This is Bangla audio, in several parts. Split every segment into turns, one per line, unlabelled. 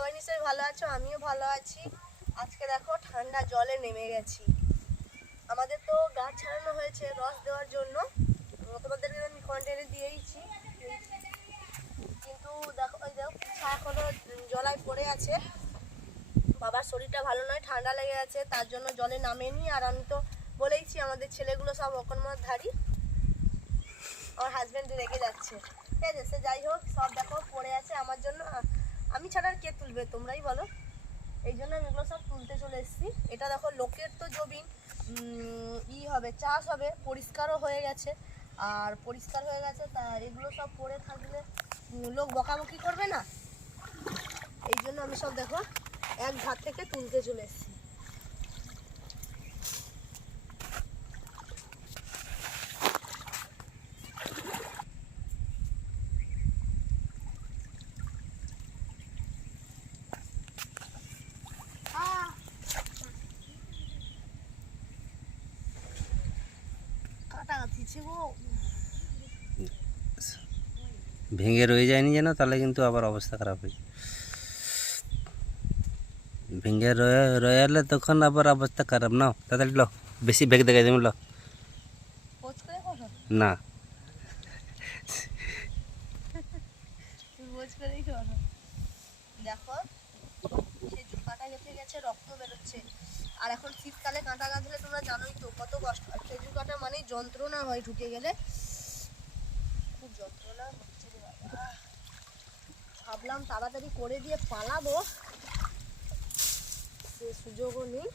সবাই নিশ্চয়ই ভালো আছো, আমিও ভালো আছি। আজকে দেখো ঠান্ডা জলে নেমে গেছি। আমাদের তো গাছ ছাড়ানো হয়েছে রস দেওয়ার জন্য। তোমাদেরকে আমি কন্টেনে দিয়েইছি। কিন্তু দেখো, ওই দেখো পিঠা এখনও জলায় পড়ে আছে। বাবার শরীরটা ভালো নয়, ঠান্ডা লেগে আছে তার জন্য জলে নামেনি। আর আমি তো বলেইছি, আমাদের ছেলেগুলো সব অকর্মার ধারী আমার হাজব্যান্ড রেগে যাচ্ছে। ঠিক আছে, সে যাই হোক, সব দেখো পড়ে আছে আমার জন্য। আমি ছাড়া আর কে তুলবে? তোমরাই বলো। এই জন্য আমি এগুলো সব তুলতে চলে এসেছি। এটা দেখো, লোকের তো জমিন ই হবে, চাষ হবে, পরিষ্কারও হয়ে গেছে। আর পরিষ্কার হয়ে গেছে, তা এগুলো সব পরে থাকলে লোক বকাবকি করবে না? এই জন্য আমি সব দেখো, এক ঘাট থেকে তুলতে চলে এসেছি কাটা গাছিছে গো
ভেঙে রয়ে যায়নি যেন তাহলে কিন্তু আবার অবস্থা খারাপ হয়ে যায়। ভেঙে রয়ে রয়ালে তখন আবার অবস্থা খারাপ নাও তাড়াতাড়ি লো বেশি বেগ দেখাই দেবেন লো। না।
দেখো গেছে রক্ত বেরোচ্ছে। আর এখন শীতকালে কাঁটা গাঁথলে তোমরা জানোই তো কত কষ্ট। খেজুর কাটা মানে যন্ত্রণা হয় ঢুকে গেলে। খুব যন্ত্রণা হচ্ছে ভাবলাম তাড়াতাড়ি করে দিয়ে পালাবো। সে সুযোগও নেই।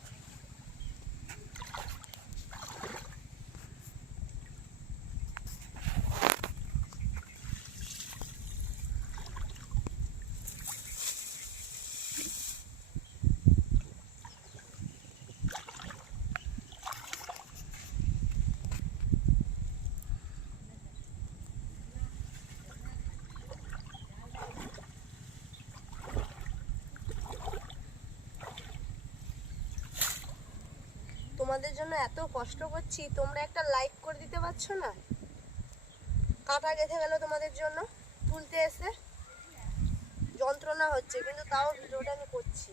তোমাদের জন্য এত কষ্ট করছি, তোমরা একটা লাইক করে দিতে পারছ না? কাঁটা গেঁথে গেল তোমাদের জন্য, তুলতে এসে যন্ত্রণা হচ্ছে, কিন্তু তাও ভিডিওটা আমি করছি।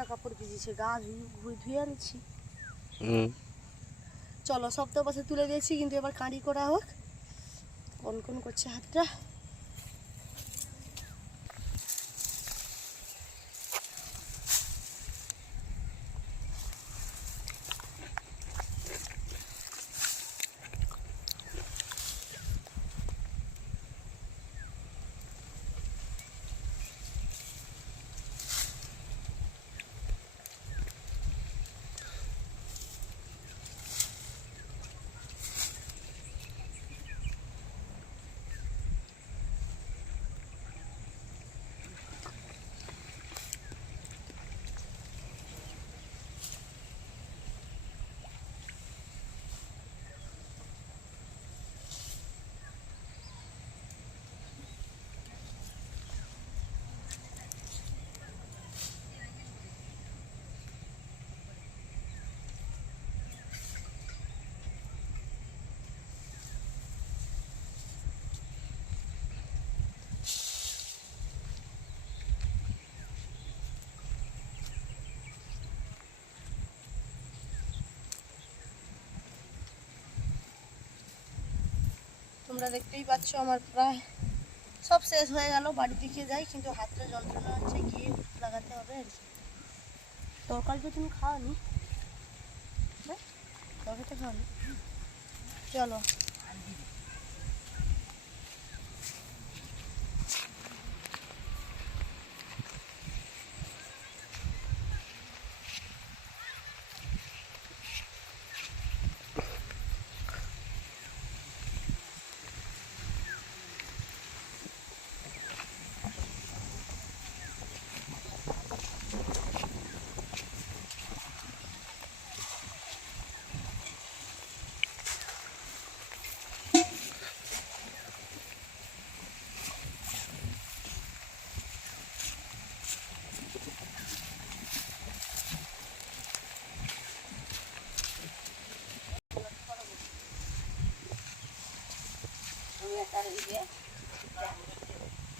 কটা কাপড় ভিজেছে গা ধুয়ে ধুয়ে ধুয়ে আনছি। চলো সপ্তাহ তো পাশে তুলে দিয়েছি কিন্তু এবার কাঁড়ি করা হোক। কোন কোন করছে হাতটা। তোমরা দেখতেই পাচ্ছ আমার প্রায় সব শেষ হয়ে গেল বাড়ির দিকে যাই, কিন্তু হাতটা যন্ত্রণা হচ্ছে, গিয়ে লাগাতে হবে আর কি। তরকারি তো তুমি খাওনি? হ্যাঁ? তো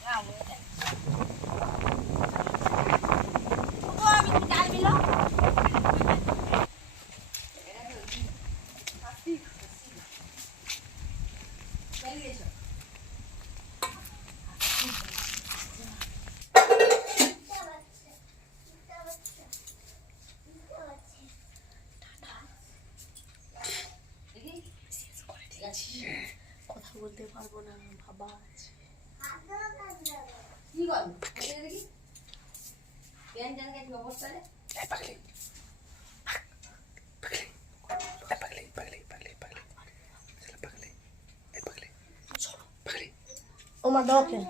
那我们再。বলতে পারব না বাবা আছে।
এই পাগলি। পাগলি। এই পাগলি পাগলি পাগলি পাগলি। পাগলি এই পাগলি। পাগলি।
ও মা দাও কেন